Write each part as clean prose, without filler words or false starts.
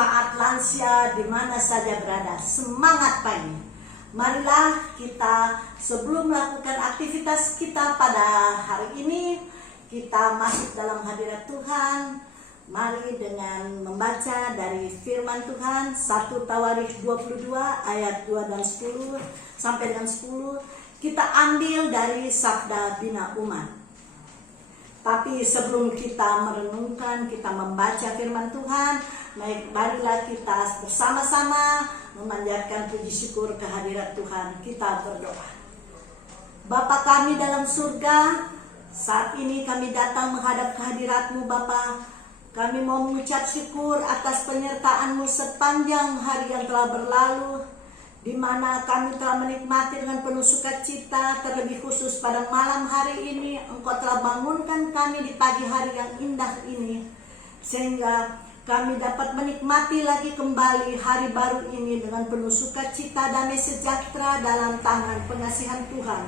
jemaat lansia di mana saja berada, semangat pagi. Marilah kita sebelum melakukan aktivitas kita pada hari ini, kita masuk dalam hadirat Tuhan. Mari dengan membaca dari firman Tuhan 1 Tawarikh 22 ayat 2 dan 10 sampai dengan 10. Kita ambil dari Sabda Bina Umat. Tapi sebelum kita merenungkan, kita membaca firman Tuhan, marilah kita bersama-sama memanjatkan puji syukur kehadirat Tuhan. Kita berdoa. Bapa kami dalam surga, saat ini kami datang menghadap kehadirat-Mu Bapa. Kami mau mengucap syukur atas penyertaan-Mu sepanjang hari yang telah berlalu, di mana kami telah menikmati dengan penuh sukacita, terlebih khusus pada malam hari ini Engkau telah bangunkan kami di pagi hari yang indah ini, sehingga kami dapat menikmati lagi kembali hari baru ini dengan penuh sukacita, damai sejahtera dalam tangan pengasihan Tuhan.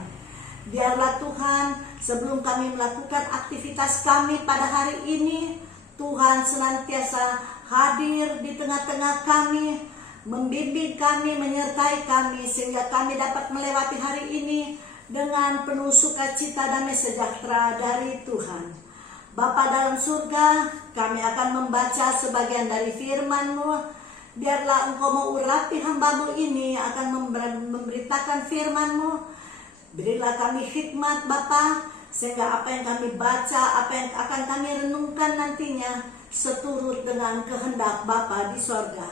Biarlah Tuhan, sebelum kami melakukan aktivitas kami pada hari ini, Tuhan senantiasa hadir di tengah-tengah kami, membimbing kami, menyertai kami, sehingga kami dapat melewati hari ini dengan penuh sukacita damai sejahtera dari Tuhan. Bapa dalam surga, kami akan membaca sebagian dari firman-Mu. Biarlah Engkau mengurapi hamba-Mu ini akan memberitakan firman-Mu. Berilah kami hikmat Bapa, sehingga apa yang kami baca, apa yang akan kami renungkan nantinya seturut dengan kehendak Bapa di sorga.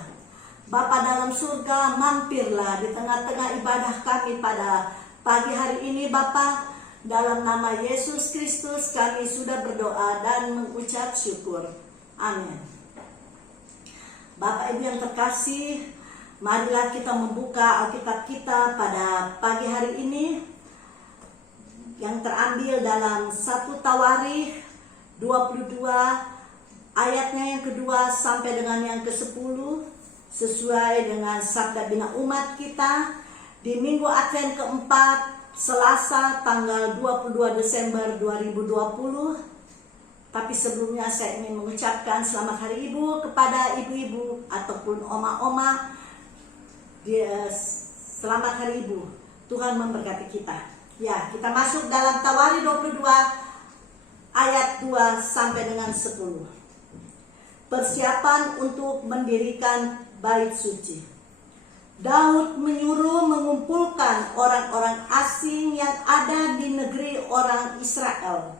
Bapa dalam surga, mampirlah di tengah-tengah ibadah kami pada pagi hari ini Bapa. Dalam nama Yesus Kristus kami sudah berdoa dan mengucap syukur. Amin. Bapak Ibu yang terkasih, marilah kita membuka Alkitab kita pada pagi hari ini, yang terambil dalam 1 Tawarikh 22 ayatnya yang kedua sampai dengan yang ke-10, sesuai dengan Sabda Bina Umat kita di Minggu Advent keempat, Selasa tanggal 22 Desember 2020. Tapi sebelumnya saya ingin mengucapkan selamat hari Ibu kepada ibu-ibu ataupun oma-oma. Selamat hari Ibu. Tuhan memberkati kita. Ya, kita masuk dalam Tawarikh 22 ayat 2 sampai dengan 10. Persiapan untuk mendirikan Bait Suci. Daud menyuruh mengumpulkan orang-orang asing yang ada di negeri orang Israel.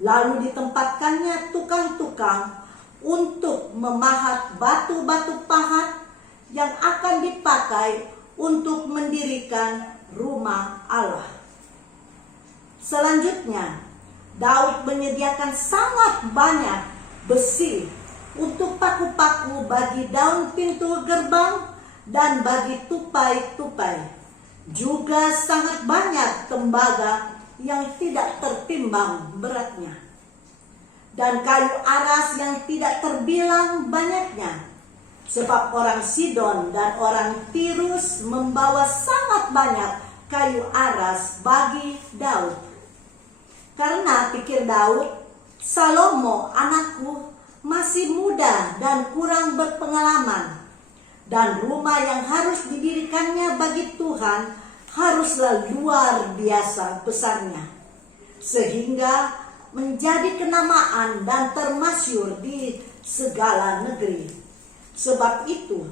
Lalu ditempatkannya tukang-tukang untuk memahat batu-batu pahat yang akan dipakai untuk mendirikan rumah Allah. Selanjutnya, Daud menyediakan sangat banyak besi untuk paku-paku bagi daun pintu gerbang dan bagi tupai-tupai. Juga sangat banyak tembaga yang tidak tertimbang beratnya, dan kayu aras yang tidak terbilang banyaknya. Sebab orang Sidon dan orang Tirus membawa sangat banyak kayu aras bagi Daud. Karena pikir Daud, Salomo anakku masih muda dan kurang berpengalaman, dan rumah yang harus didirikannya bagi Tuhan haruslah luar biasa besarnya, sehingga menjadi kenamaan dan termasyhur di segala negeri. Sebab itu,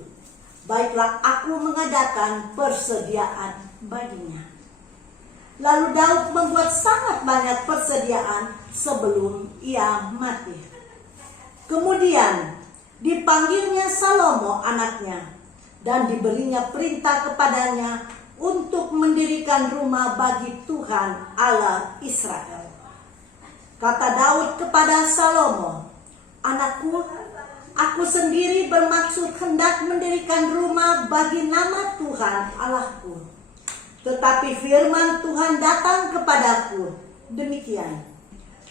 baiklah aku mengadakan persediaan baginya. Lalu Daud membuat sangat banyak persediaan sebelum ia mati. Kemudian dipanggilnya Salomo anaknya, dan diberinya perintah kepadanya untuk mendirikan rumah bagi Tuhan Allah Israel. Kata Daud kepada Salomo, "Anakku, aku sendiri bermaksud hendak mendirikan rumah bagi nama Tuhan Allahku. Tetapi firman Tuhan datang kepadaku, demikian.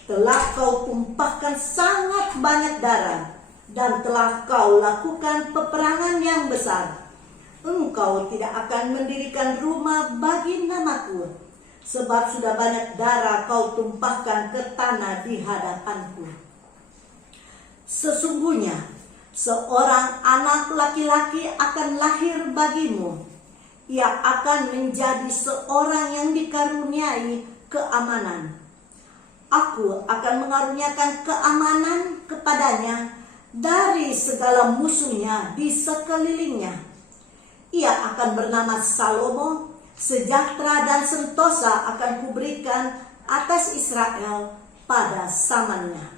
Telah kau tumpahkan sangat banyak darah, dan telah kau lakukan peperangan yang besar. Engkau tidak akan mendirikan rumah bagi namaku, sebab sudah banyak darah kau tumpahkan ke tanah di hadapanku. Sesungguhnya Seorang anak laki-laki akan lahir bagimu. Ia akan menjadi seorang yang dikaruniai keamanan. Aku akan mengaruniakan keamanan kepadanya dari segala musuhnya di sekelilingnya. Ia akan bernama Salomo, sejahtera dan sentosa akan kuberikan atas Israel pada zamannya.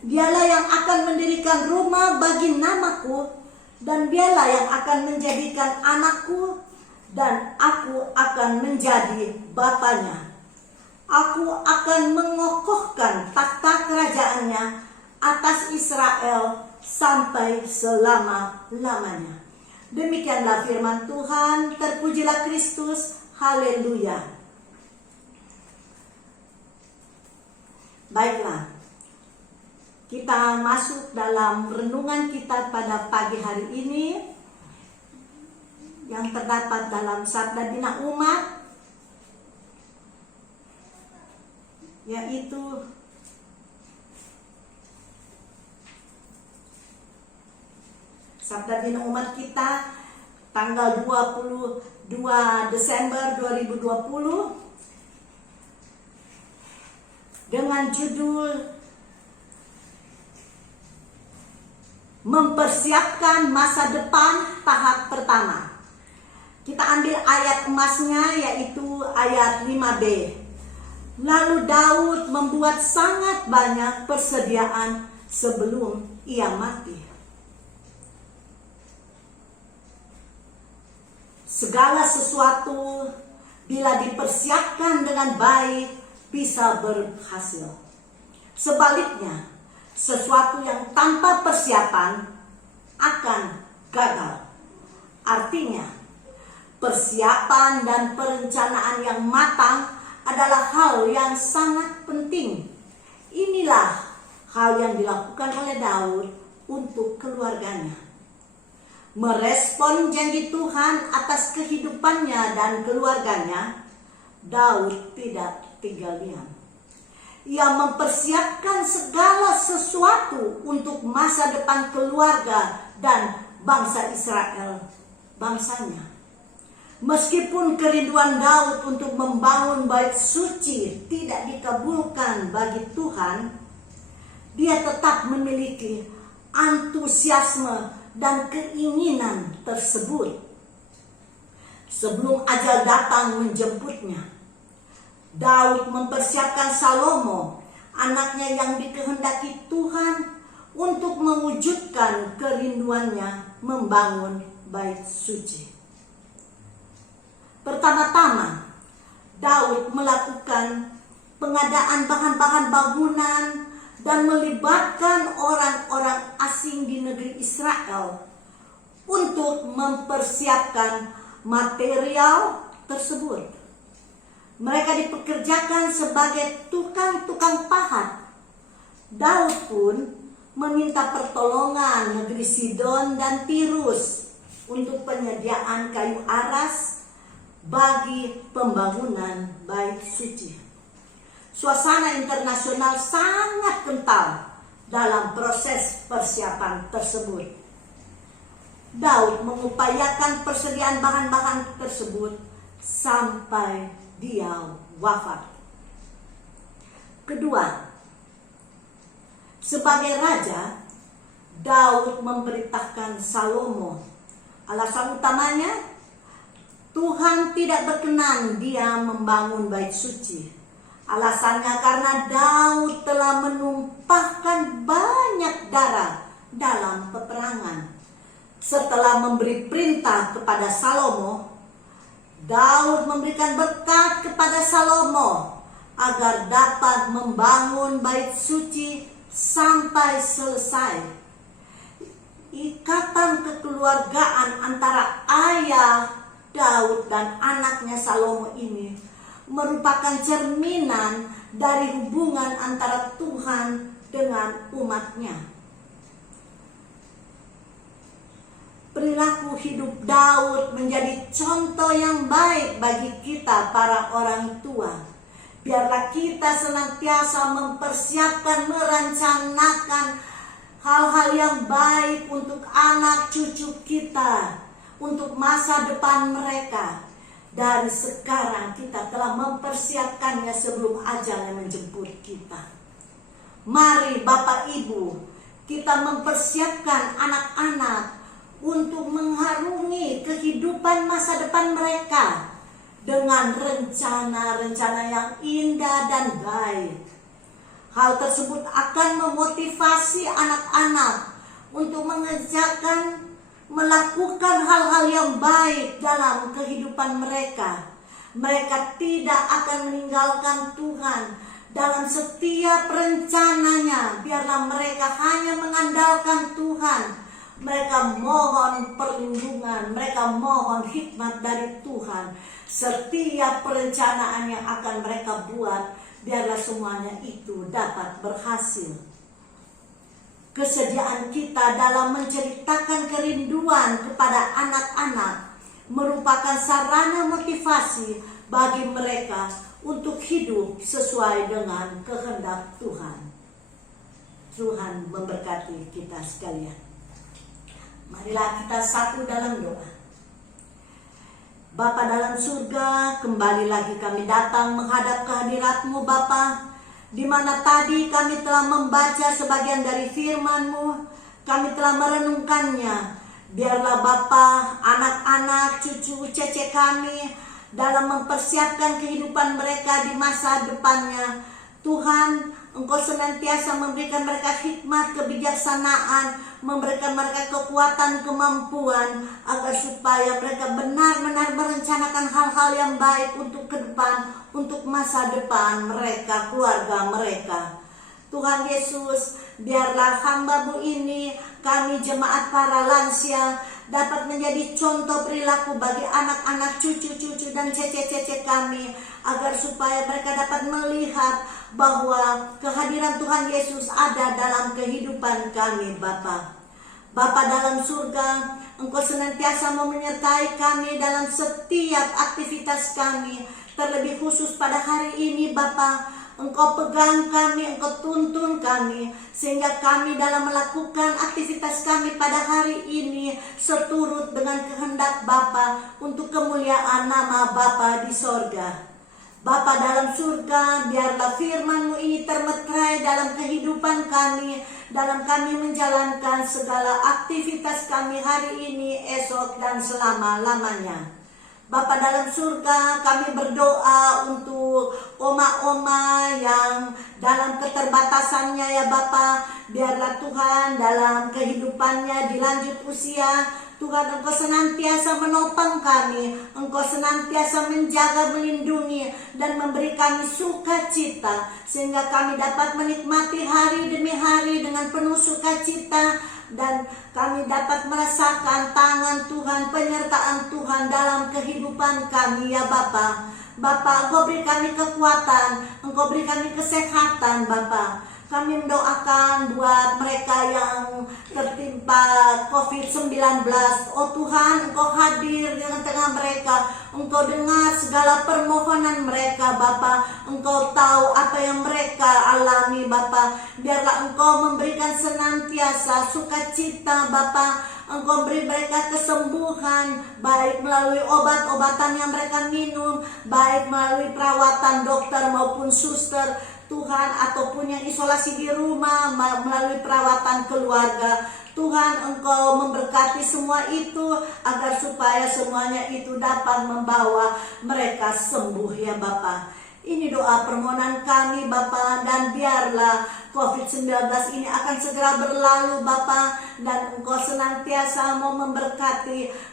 Dialah yang akan mendirikan rumah bagi namaku, dan dialah yang akan menjadikan anakku, dan aku akan menjadi bapanya. Aku akan mengokohkan takhta kerajaannya atas Israel sampai selama-lamanya. Demikianlah firman Tuhan, terpujilah Kristus, haleluya. Baiklah, kita masuk dalam renungan kita pada pagi hari ini yang terdapat dalam Sabda Bina Umat, yaitu Sabda Bina Umat kita tanggal 22 Desember 2020 dengan judul Mempersiapkan Masa Depan Tahap Pertama. Kita ambil ayat emasnya, yaitu ayat 5b. Lalu Daud membuat sangat banyak persediaan sebelum ia mati. Segala sesuatu bila dipersiapkan dengan baik bisa berhasil. Sebaliknya, sesuatu yang tanpa persiapan akan gagal. Artinya, persiapan dan perencanaan yang matang adalah hal yang sangat penting. Inilah hal yang dilakukan oleh Daud untuk keluarganya. Merespon janji Tuhan atas kehidupannya dan keluarganya, Daud tidak tinggal diam. Ia mempersiapkan segala sesuatu untuk masa depan keluarga dan bangsa Israel, bangsanya. Meskipun kerinduan Daud untuk membangun bait suci tidak dikabulkan bagi Tuhan, dia tetap memiliki antusiasme dan keinginan tersebut. Sebelum ajal datang menjemputnya, Daud mempersiapkan Salomo, anaknya yang dikehendaki Tuhan, untuk mewujudkan kerinduannya membangun bait suci. Pertama-tama, Daud melakukan pengadaan bahan-bahan bangunan dan melibatkan orang-orang asing di negeri Israel untuk mempersiapkan material tersebut. Mereka dipekerjakan sebagai tukang-tukang pahat. Daud pun meminta pertolongan negeri Sidon dan Tirus untuk penyediaan kayu aras bagi pembangunan bait suci. Suasana internasional sangat kental dalam proses persiapan tersebut. Daud mengupayakan persediaan bahan-bahan tersebut sampai dia wafat. Kedua, sebagai raja, Daud memerintahkan Salomo. Alasan utamanya, Tuhan tidak berkenan dia membangun bait suci. Alasannya karena Daud telah menumpahkan banyak darah dalam peperangan. Setelah memberi perintah kepada Salomo, Daud memberikan berkat kepada Salomo agar dapat membangun bait suci sampai selesai. Ikatan kekeluargaan antara ayah Daud dan anaknya Salomo ini merupakan cerminan dari hubungan antara Tuhan dengan umatnya. Perilaku hidup Daud menjadi contoh yang baik bagi kita para orang tua. Biarlah kita senantiasa mempersiapkan, merencanakan hal-hal yang baik untuk anak cucu kita, untuk masa depan mereka. Dari sekarang kita telah mempersiapkannya sebelum ajalnya menjemput kita. Mari Bapak Ibu, kita mempersiapkan anak-anak untuk mengharungi kehidupan masa depan mereka dengan rencana-rencana yang indah dan baik. Hal tersebut akan memotivasi anak-anak untuk mengerjakan, melakukan hal-hal yang baik dalam kehidupan mereka. Mereka tidak akan meninggalkan Tuhan dalam setiap rencananya. Biarlah mereka hanya mengandalkan Tuhan. Mereka mohon perlindungan, mereka mohon hikmat dari Tuhan. Setiap perencanaan yang akan mereka buat, biarlah semuanya itu dapat berhasil. Kesediaan kita dalam menceritakan kerinduan kepada anak-anak merupakan sarana motivasi bagi mereka untuk hidup sesuai dengan kehendak Tuhan. Tuhan memberkati kita sekalian. Marilah kita satu dalam doa. Bapa dalam surga, kembali lagi kami datang menghadap kehadirat-Mu Bapa, di mana tadi kami telah membaca sebagian dari firman-Mu, kami telah merenungkannya. Biarlah Bapa, anak-anak, cucu cece kami dalam mempersiapkan kehidupan mereka di masa depannya. Tuhan, Engkau senantiasa memberikan mereka hikmat, kebijaksanaan, memberikan mereka kekuatan, kemampuan, agar supaya mereka benar-benar merencanakan hal-hal yang baik untuk ke depan, untuk masa depan mereka, keluarga mereka. Tuhan Yesus, biarlah hamba-Mu ini, kami jemaat para lansia, dapat menjadi contoh perilaku bagi anak-anak, cucu-cucu dan cece-cece kami, agar supaya mereka dapat melihat bahwa kehadiran Tuhan Yesus ada dalam kehidupan kami Bapa. Bapa dalam surga, Engkau senantiasa mau menyertai kami dalam setiap aktivitas kami, terlebih khusus pada hari ini Bapa. Engkau pegang kami, Engkau tuntun kami, sehingga kami dalam melakukan aktivitas kami pada hari ini seturut dengan kehendak Bapa untuk kemuliaan nama Bapa di sorga. Bapa dalam surga, biarlah firman-Mu ini termeterai dalam kehidupan kami, dalam kami menjalankan segala aktivitas kami hari ini, esok, dan selama-lamanya. Bapa dalam surga, kami berdoa untuk oma-oma yang dalam keterbatasannya ya Bapa. Biarlah Tuhan dalam kehidupannya di lanjut usia, Tuhan Engkau senantiasa menopang kami, Engkau senantiasa menjaga, melindungi, dan memberi kami sukacita, sehingga kami dapat menikmati hari demi hari dengan penuh sukacita, dan kami dapat merasakan tangan Tuhan, penyertaan Tuhan dalam kehidupan kami ya Bapa. Bapa, Engkau beri kami kekuatan, Engkau beri kami kesehatan Bapa. Kami mendoakan buat mereka yang tertimpa COVID-19. Oh Tuhan, Engkau hadir di tengah mereka. Engkau dengar segala permohonan mereka Bapa. Engkau tahu apa yang mereka alami Bapa. Biarlah Engkau memberikan senantiasa sukacita Bapa. Engkau beri mereka kesembuhan, baik melalui obat-obatan yang mereka minum, baik melalui perawatan dokter maupun suster Tuhan, ataupun yang isolasi di rumah melalui perawatan keluarga. Tuhan, Engkau memberkati semua itu agar supaya semuanya itu dapat membawa mereka sembuh ya Bapa. Ini doa permohonan kami Bapa, dan biarlah COVID-19 ini akan segera berlalu Bapa, dan Engkau senantiasa mau memberkati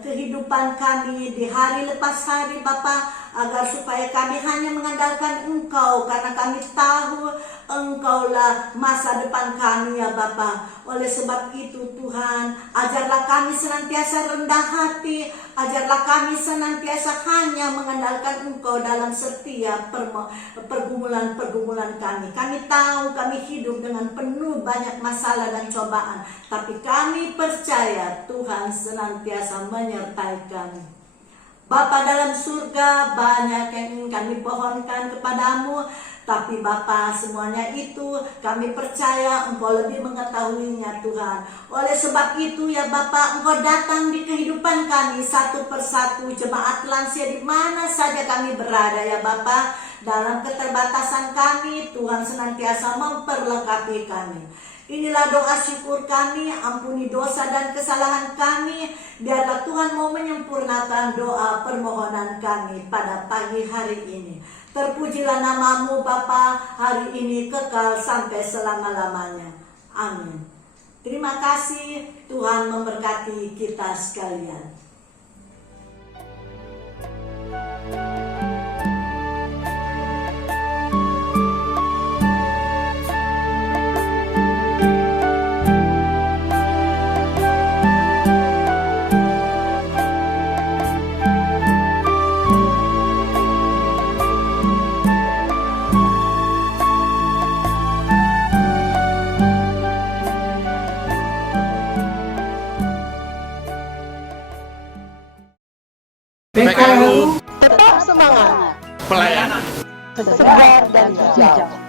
kehidupan kami di hari lepas hari Bapa, agar supaya kami hanya mengandalkan Engkau, karena kami tahu Engkaulah masa depan kami ya Bapa. Oleh sebab itu Tuhan, ajarlah kami senantiasa rendah hati, ajarlah kami senantiasa hanya mengandalkan Engkau dalam setiap pergumulan-pergumulan kami. Kami tahu kami hidup dengan penuh banyak masalah dan cobaan, tapi kami percaya Tuhan senantiasa menyertai kami. Bapa dalam surga, banyak yang ingin kami pohonkan kepadamu, Tapi Bapa, semuanya itu kami percaya Engkau lebih mengetahuinya Tuhan. Oleh sebab itu ya Bapa, Engkau datang di kehidupan kami satu persatu, jemaat lansia di mana saja kami berada ya Bapa. Dalam keterbatasan kami, Tuhan senantiasa memperlengkapi kami. Inilah doa syukur kami, ampuni dosa dan kesalahan kami. Biarlah Tuhan mau menyempurnakan doa permohonan kami pada pagi hari ini. Terpujilah namamu Bapa, hari ini kekal sampai selama-lamanya. Amin. Terima kasih, Tuhan memberkati kita sekalian. PKU Tetap semangat, pelayanan segar dan hijau.